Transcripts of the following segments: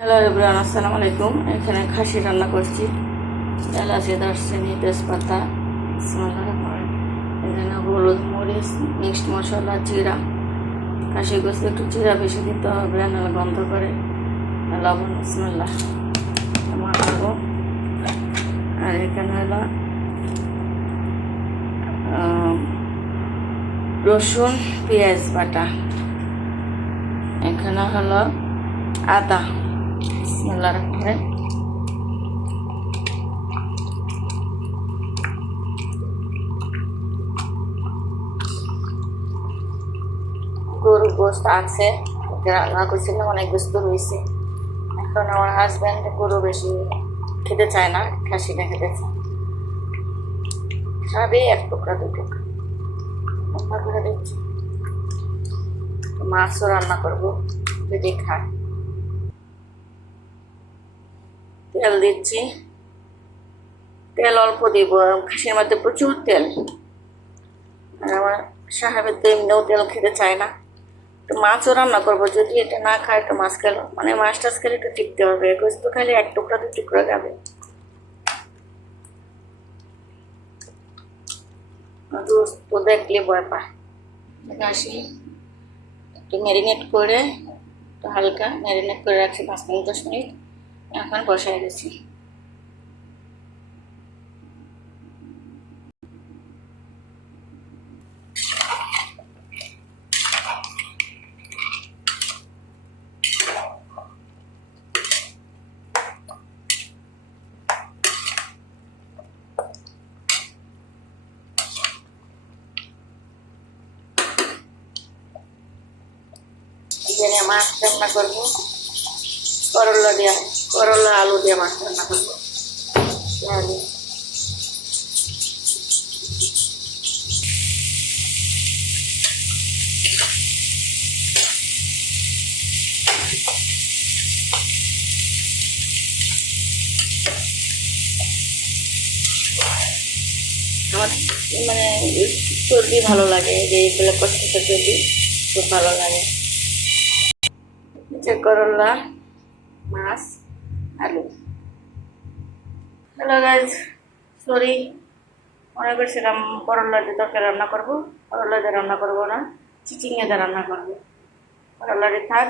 Hello everyone আসসালামু আলাইকুম এখানে খাসি রান্না করছি। এলাচি, দারচিনি, তেজপাতা। এখানে হলুদ, মরিচ, মিক্সড মশলা, জিরা। খাসি গোস্ত একটু জিরা বেশি দিতে হবে, নাহলে গন্ধ করে। লবণ, বিসমিল্লাহ। মাখাবো। আর এখানে হলো রসুন, পেঁয়াজ বাটা। এখানে হলো আদা। রহিম। গরুর গোস্ত ওকে রান্না করছিলাম অনেক গোস্ত রয়েছে এখন আমার হাজব্যান্ড গরু বেশি খেতে চায় না খাসিটা খেতে চায় খাবে এক টুকরা দু টুকরা করে দিচ্ছি মাছও রান্না করব যদি খায় তেল দিচ্ছি। তেল অল্প দিব খাসির মধ্যে প্রচুর তেল। আর আমার সাহেবের তো এমনিও তেল খেতে চায় না। তো মাছও রান্না করব, যদি এটা না খায় তো মাছ খেলো। মানে মাছ টাছ খেলে একটু টিকতে হবে গোস্ত খালি এক টুকরা, দু টুকরা গোস্ত দেখলে ভয় পায়। আসি একটু ম্যারিনেট করে, একটু হালকা ম্যারিনেট করে রাখছি পাঁচ মিনিট, দশ মিনিট। এখন বসায় গেছি। মাছ রান্না করব। করলা দিয়া করলা আলু দিয়ে মাছ রান্না করব মানে চর্বি ভালো লাগে, যে এইগুলো কষ্ট চর্বি খুব ভালো লাগে। করলা মাছ, আলু। হ্যালো গাইজ সরি মনে করছিলাম করলা দিয়ে তরকারি রান্না করব। করলা দিয়ে রান্না করব না চিচিঙে দিয়ে রান্না করব। করলা দিয়ে থাক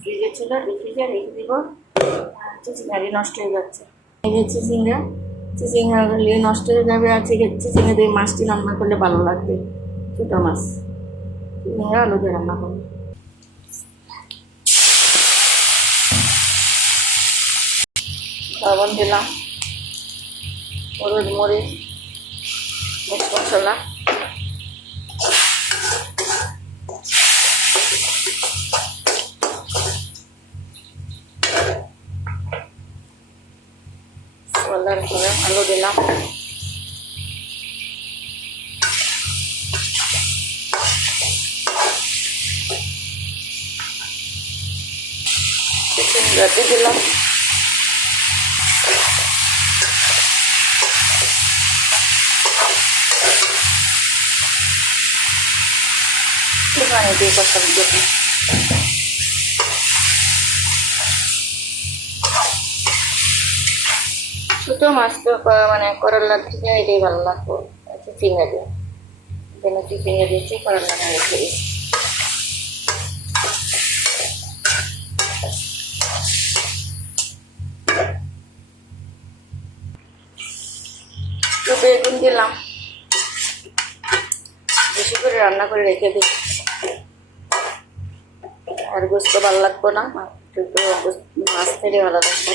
ফ্রিজে ছিল ফ্রিজে রেখে দিব। চিচিঙ্গারি নষ্ট হয়ে যাচ্ছে। এই যে চিচিঙ্গা চিচিঙ্গা গেলে নষ্ট হয়ে যাবে, আর চিচিঙ্গা দিয়ে মাছটি রান্না করলে ভালো লাগবে। ছোটো মাছ। চিচিঙ্গা আলু দিয়ে রান্না করব। লবণ দিলাম হলুদ মরিচ মিক্স মশলা। আলু দিলাম। চিচিঙ্গাটি দিলাম। পানি দিয়ে কষানো দেবো ছোটো মাছ তো ক- মানে করলার থেকে এটাই ভালো লাগতো চিচিঙ্গা দিয়ে এখানে চিচিঙ্গা দিয়েছি করলা রেখে বেগুন দিলাম। বেশি করে রান্না করে রেখে দিই। আর গোস্ত ভালো লাগবো না একটু মাছ থেকে ভালো লাগবে।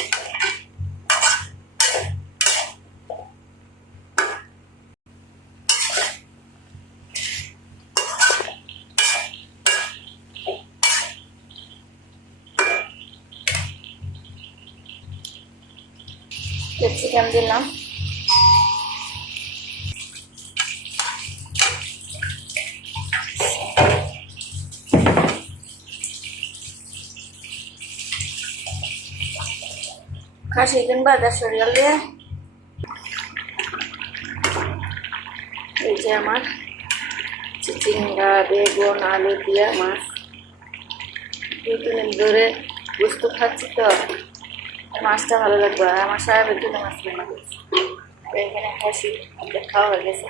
ক্যাপসিকাম দিলাম। খাসি কিনবা আদা সরিয়াল। দিয়ে এই যে আমার চিচিঙ্গা, বেগুন, আলু দিয়া মাছ। দুই তিন ধরে বুঝতে খাচ্ছি তো। মাছটা ভালো লাগবে আমার সারা একটু মাছ হাসি খাওয়া হয়ে গেছে।